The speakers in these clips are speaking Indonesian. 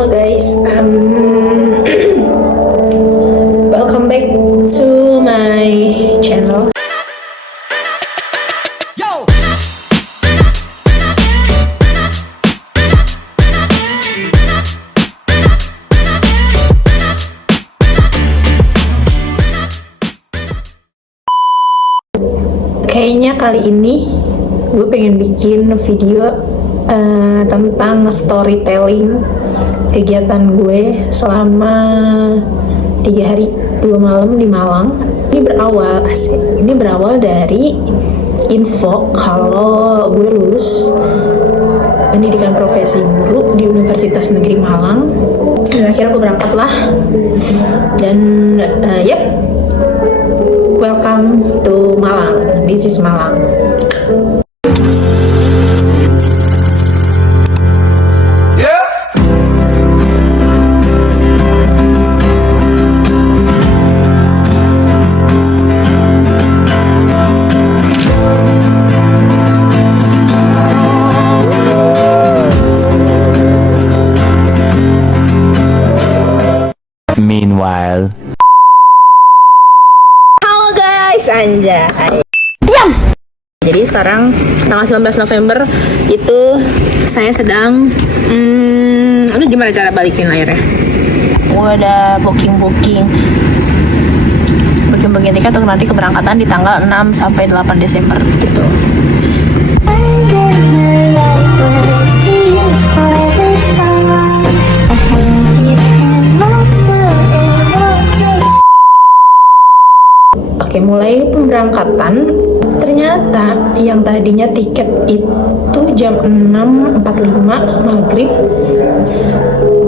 Halo guys, welcome back to my channel. Kayaknya kali ini gue pengen bikin video tentang storytelling kegiatan gue selama 3 hari 2 malam di Malang. Ini berawal dari info kalau gue lulus pendidikan profesi guru di Universitas Negeri Malang. Dan akhirnya gue berangkat lah. Dan welcome to Malang. This is Malang. Meanwhile, halo guys, anjay. Diam. Jadi sekarang tanggal 19 November itu saya sedang aduh, gimana cara balikin airnya? Gue udah booking tiket untuk nanti keberangkatan di tanggal 6 sampai 8 Desember gitu. Oke, mulai pemberangkatan. Ternyata yang tadinya tiket itu jam 6.45 maghrib,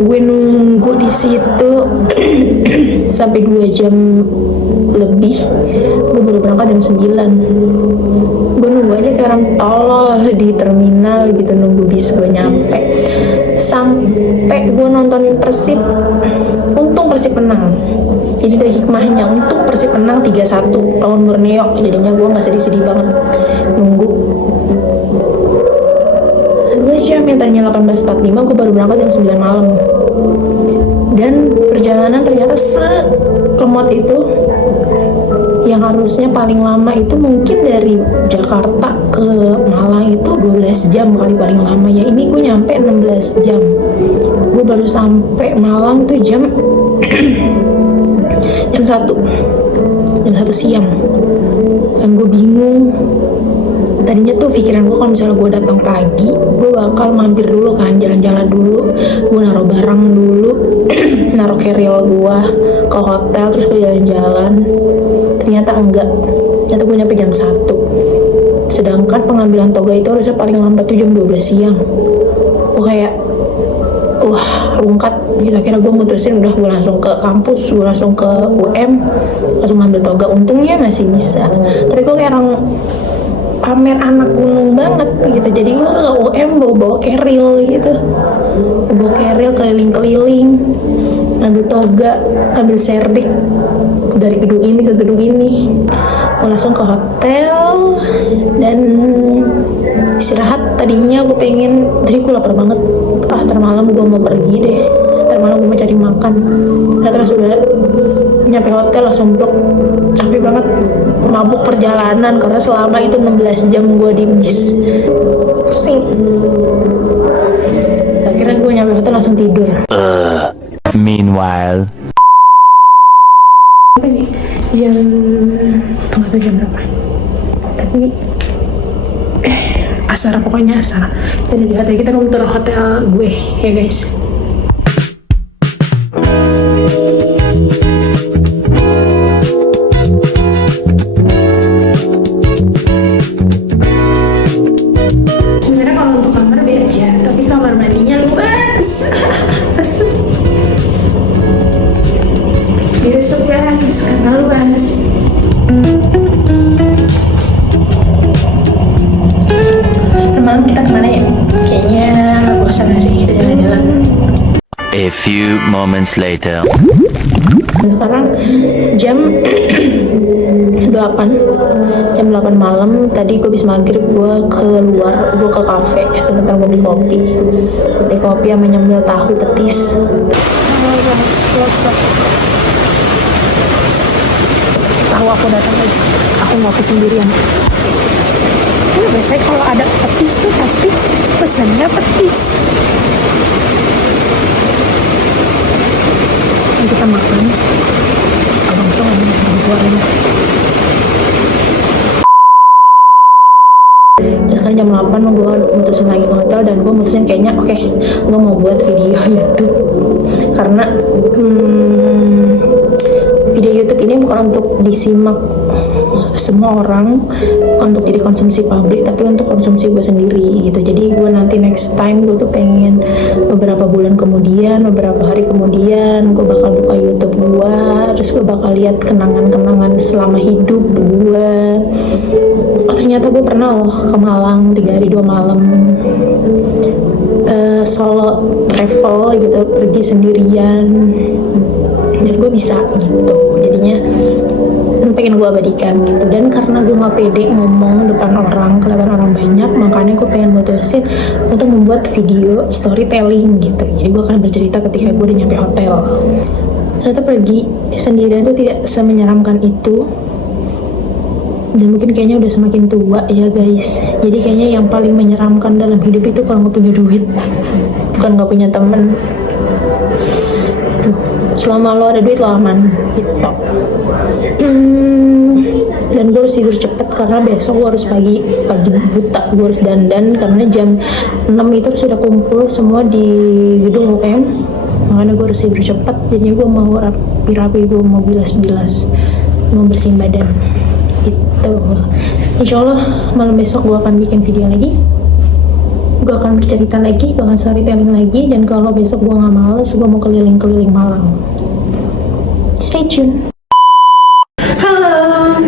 gue nunggu di situ sampai 2 jam lebih. Gue baru berangkat jam 9. Gue nunggu aja kayak orang tolol di terminal gitu, nunggu bis gue nyampe. Sampai gue nonton Persib, untung Persib menang. Jadi dari hikmahnya, untuk Persib menang 3-1 lawan Borneo, jadinya gue gak sedih-sedih banget nunggu 2 jam. Yang tadinya 18.45 gue baru berangkat jam 9 malam. Dan perjalanan ternyata selemot itu. Yang harusnya paling lama itu mungkin dari Jakarta ke Malang itu 12 jam kali paling lama ya. Ini gue nyampe 16 jam. Gue baru sampai Malang tuh jam 1 siang. Yang gue bingung, tadinya tuh pikiran gue kalau misalnya gue datang pagi, gue bakal mampir dulu kan, jalan-jalan dulu, gue naruh barang dulu, naruh carrier gue ke hotel, terus gue jalan-jalan. Ternyata enggak, ternyata gue nyampe jam 1. Sedangkan pengambilan toga itu harusnya paling lambat tuh jam 12 siang. Gue kayak rungkat. Kira-kira gue mutusin udah gue langsung ke kampus, gue langsung ke UM, langsung ngambil toga. Untungnya masih bisa, tapi gue kayak orang pamer anak gunung banget gitu. Jadi gue ke UM bawa keril gitu, bawa keril keliling-keliling, ngambil toga, ngambil serdik dari gedung ini ke gedung ini. Gue langsung ke hotel dan istirahat. Tadinya gue pengen, tadi gue lapar banget, termalam gue mau pergi deh, termalam gue mau cari makan. Nah, terus udah nyampe hotel langsung blok, capek banget, mabuk perjalanan karena selama itu 16 jam gue di bis, pusing. Akhirnya gue nyampe hotel langsung tidur. meanwhile, jam tunggu tuh jam berapa? Tapi asar, pokoknya asar. Jadi di hotel kita ke hotel gue ya guys. Sebenarnya kalau untuk kamar beda aja, tapi kamar mandinya luas. Asik. Besok guys, karena luas. Malam kita kemana ya? Kayaknya bosan sih, kita jalan-jalan. a few moments later. Sekarang jam 8 malam. Tadi gue habis maghrib, gue keluar, gue ke kafe sebentar, gue beli kopi sama nyemil tahu petis. Tahu aku datang guys, aku ngopi sendirian. Biasanya kalau ada petis tuh pasti pesennya petis. Ini kita makan. Abang so nggak dengar suaranya. Sekarang jam 8, gue mutusin lagi ke hotel, dan gue mutusin kayaknya oke, gue mau buat video YouTube. Karena video YouTube ini bukan untuk disimak semua orang, bukan untuk jadi konsumsi publik, tapi untuk konsumsi gue sendiri gitu. Jadi gue nanti next time gue tuh pengen beberapa bulan kemudian, beberapa hari kemudian, gue bakal buka YouTube gue, terus gue bakal lihat kenangan-kenangan selama hidup gue. Oh ternyata gue pernah loh ke Malang 3 hari 2 malam, solo travel gitu, pergi sendirian, dan gue bisa gitu. Jadinya pengen gue abadikan gitu. Dan karena gue gak pede ngomong depan orang, kelihatan orang banyak, makanya gue pengen mutusin untuk membuat video storytelling gitu. Jadi gue akan bercerita ketika gue udah nyampe hotel. Ternyata pergi sendirian tuh tidak semenyeramkan itu, dan mungkin kayaknya udah semakin tua ya guys. Jadi kayaknya yang paling menyeramkan dalam hidup itu kalau gak punya duit, bukan gak punya temen. Selama lo ada duit lo aman gitu. Dan gue harus tidur cepet karena besok gue harus pagi buta, gue harus dandan karena jam 6 itu sudah kumpul semua di gedung UM. Makanya gue harus tidur cepet, jadinya gue mau rapi-rapi, gue mau bilas-bilas, mau bersihin badan gitu. Insya Allah malam besok gue akan bikin video lagi, gue akan bercerita lagi, gue akan storytelling lagi. Dan kalau besok gue gak males, gue mau keliling-keliling Malang. Stay tune. Halo,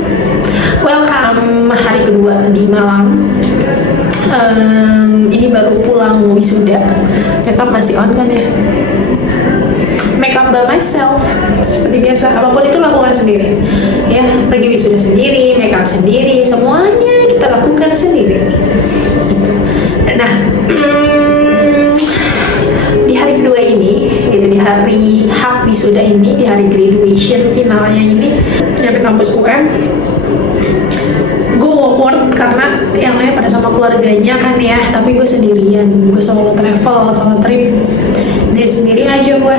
welcome hari kedua di Malang. Ini baru pulang wisuda. Makeup masih on kan ya? Makeup by myself, seperti biasa. Apapun itu lakukan sendiri. Ya, pergi wisuda sendiri, makeup sendiri, semuanya kita lakukan sendiri. Nah, di hari kedua ini, gitu, di hari hak wisuda ini, di hari graduation finalnya ini, nyampe kampus UM, gue awkward karena yang lain pada sama keluarganya kan ya, tapi gue sendirian, gue solo travel, solo trip, dan sendiri aja gue,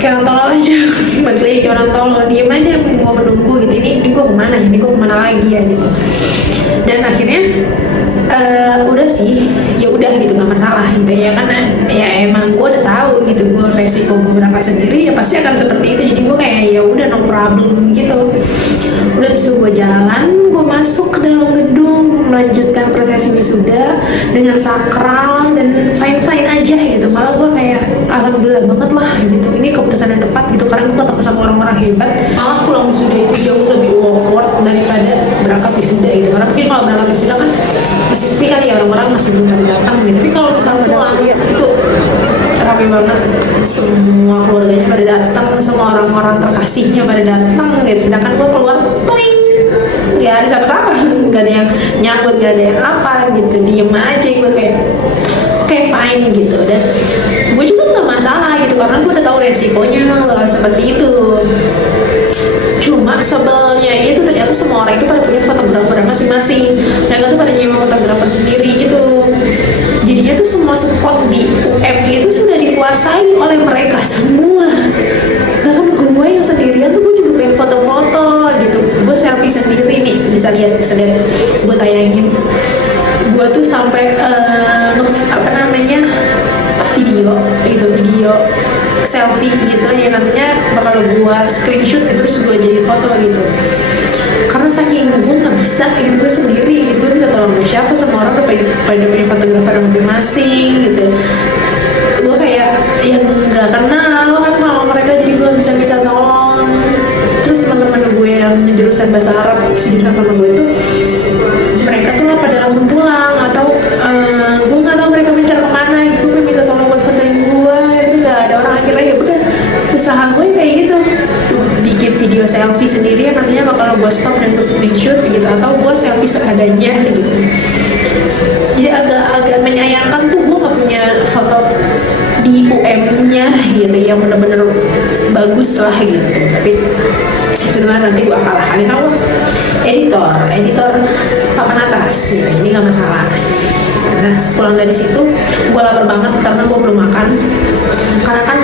kayak orang tolol aja, balik lagi kayak orang tolol, diem aja, gue menunggu gitu, ini gue kemana ya, ini gue kemana lagi ya gitu. Dan akhirnya udah sih, ya udah gitu, nggak masalah gitu ya, karena ya emang gue udah tahu gitu, gue resiko gue berangkat sendiri ya pasti akan seperti itu. Jadi gue kayak ya udah no problem gitu. Udah bisa gue jalan, gue masuk ke dalam gedung, melanjutkan prosesi wisuda dengan sakral dan fine aja gitu. Malah gue kayak alhamdulillah banget lah gitu, ini keputusan yang tepat gitu, karena gue ketemu sama orang-orang hebat. Malah pulang wisuda itu jauh lebih awkward daripada berangkat wisuda gitu, karena mungkin kalau berangkat wisuda kan masih sepi kali ya, orang-orang masih belum datang gitu. Tapi kalau misalnya pulang itu rame banget, semua keluarganya pada datang, semua orang-orang terkasihnya pada datang gitu. Sedangkan gue keluar, toing, nggak ada siapa-siapa, nggak ada yang nyambut, nggak ada yang apa gitu, diem aja. Gue kayak oke, fine gitu. Dan gue juga nggak masalah gitu, karena gue udah tahu resikonya bakal seperti itu. Cuma sebelnya itu ternyata semua orang itu pada punya fotografer masing-masing. Mereka tuh pada nyewa fotografer sendiri gitu. Jadinya tuh semua spot di UM itu sudah dikuasai oleh mereka semua. Sedangkan gue yang sendirian tuh gue juga pengen foto-foto gitu. Gue selfie sendiri nih, bisa lihat. Gue tayangin. Gue tuh sampai video selfie gitu ya, nantinya bakal gue screenshot gitu, terus gue jadi foto gitu. Karena saking gue nggak bisa gitu, gue sendiri gitu, minta tolong sama siapa, semua orang udah pada punya fotografer masing-masing gitu. Gue kayak yang nggak kenal kan kalau mereka, jadi gue bisa minta tolong. Terus teman-teman gue yang jurusan bahasa Arab sejurusan sama gue tuh, mereka tuh pada langsung pulang, atau gue nggak tahu mereka mencar kemana gitu. Gue minta tolong buat fotoin gue, tapi nggak seadanya gitu. Jadi agak menyayangkan tuh gue nggak punya foto di UM-nya gitu yang bener-bener bagus lah gitu. Tapi sebenarnya nanti gue akan kali tahu editor papan atas ya, ini nggak masalah. Nah pulang dari situ gue lapar banget karena gue belum makan, karena kan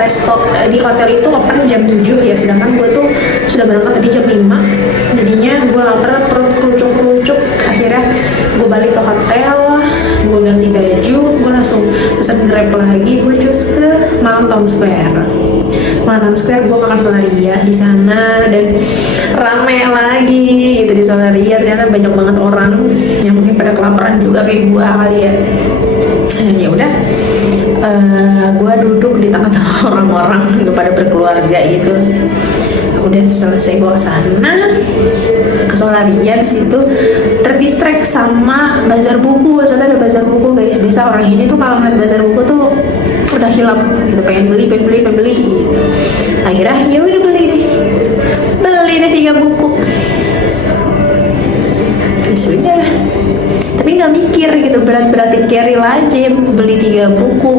resto di hotel itu open jam 7 ya, sedangkan gue tuh sudah berangkat tadi jam 5, jadinya gue lapar, perut kerucuk. Akhirnya gue balik ke hotel, gue ganti baju, gue langsung pesen Grab lagi, gue cus ke Malang Town Square. Gue makan Solaria di sana dan rame lagi gitu di Solaria. Ternyata banyak banget orang yang mungkin pada kelaparan juga kayak gue kali ya. Dan ya udah, gue duduk di tengah-tengah orang-orang udah pada berkeluarga gitu. Udah selesai gue kesana ke Solaria, di situ terdistract sama bazar buku. Ternyata ada bazar buku guys. Biasa orang ini tuh kalau ngeliat bazar buku tuh udah hilap gitu, pengen beli. Akhirnya ya udah beli deh 3 buku. Ya sudah, tapi nggak mikir gitu berat-beratin carry aja beli 3 buku.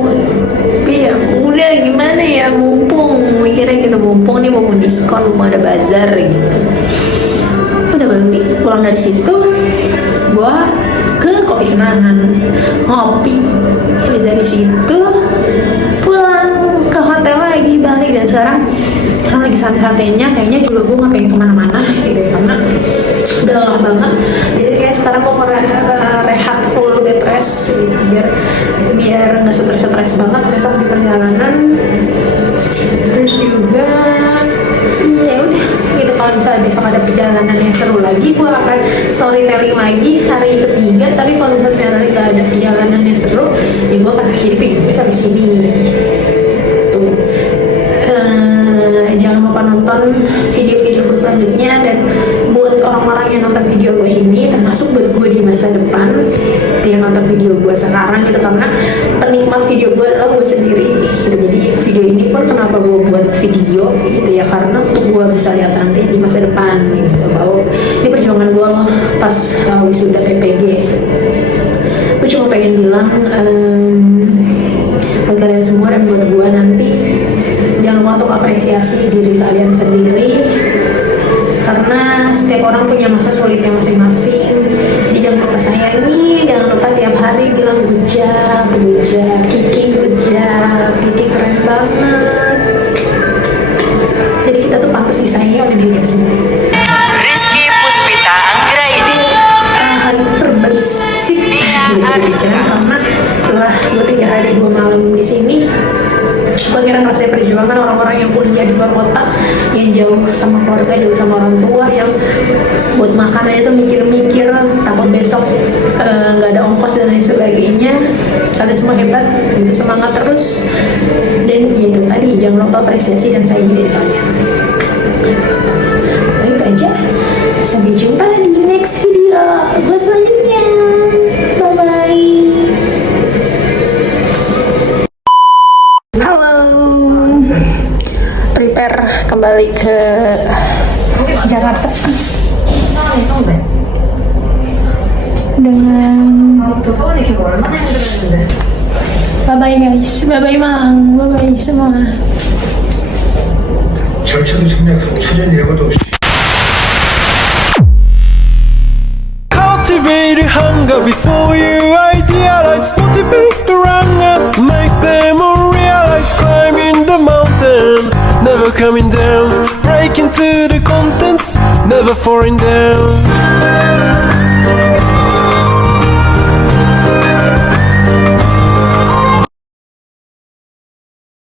Tapi ya udah gimana ya, mumpung mikirnya gitu, mumpung nih mau diskon, mau ada bazar gitu. Udah beli, pulang dari situ gua ke Kopi Kenangan ngopi. Habis dari situ pulang ke hotel lagi, balik. Dan sekarang kan lagi santai-santainya, kayaknya juga gue nggak pengen kemana-mana gitu karena udah lama banget. Jadi kayak sekarang gue mau rehat full bed rest gitu, biar nggak stres banget besok di perjalanan. Terus juga ya udah gitu, kalau misalnya besok ada perjalanan yang seru lagi, gue akan storytelling lagi hari ketiga. Tapi kalau misalnya nggak ada perjalanan yang seru, ya gue akan akhiri video sampai sini tuh. Jangan lupa nonton video-video gue selanjutnya, dan buat orang-orang yang nonton video gue ini, termasuk buat gue di masa depan yang nonton video gue sekarang gitu, karena penikmat video gue adalah gue sendiri gitu. Jadi video ini pun kenapa gue buat video gitu ya, karena untuk gue bisa lihat nanti di masa depan gitu, bahwa ini perjuangan gue loh pas wisuda PPG. Gue cuma pengen bilang buat kalian semua dan buat gue nanti, jangan lupa untuk apresiasi diri kalian sendiri, karena setiap orang punya masa sulitnya masing-masing. Jadi jangan lupa sayangi, jangan lupa tiap hari bilang good job, Kiki good job, Kiki keren banget. Jadi kita tuh pantas disayangi oleh diri kita sendiri. Rizky Puspita Anggraini. Hari terbersih karena setelah 3 hari 2 malam di sini, gue kira ngerasain perjuangan orang-orang yang kuliah di luar kota, yang jauh sama keluarga, jauh sama orang tua, yang buat makanannya tuh mikir-mikir takut besok nggak ada ongkos dan lain sebagainya. Kalian semua hebat, gitu, semangat terus. Dan ya itu tadi, jangan lupa apresiasi dan sayangi diri kalian. Baik aja, sampai jumpa di next video gue selanjutnya. Bye bye. Halo, prepare kembali ke Jakarta dengan bye bye guys, bye bye Malang, bye bye semua. 절차도 생략하고 사전 예고도 없이 Cultivate hunger before you idealize, motivate the hunger, make them all realize, climbing the mountain, never coming down, breaking to the contents, never falling down.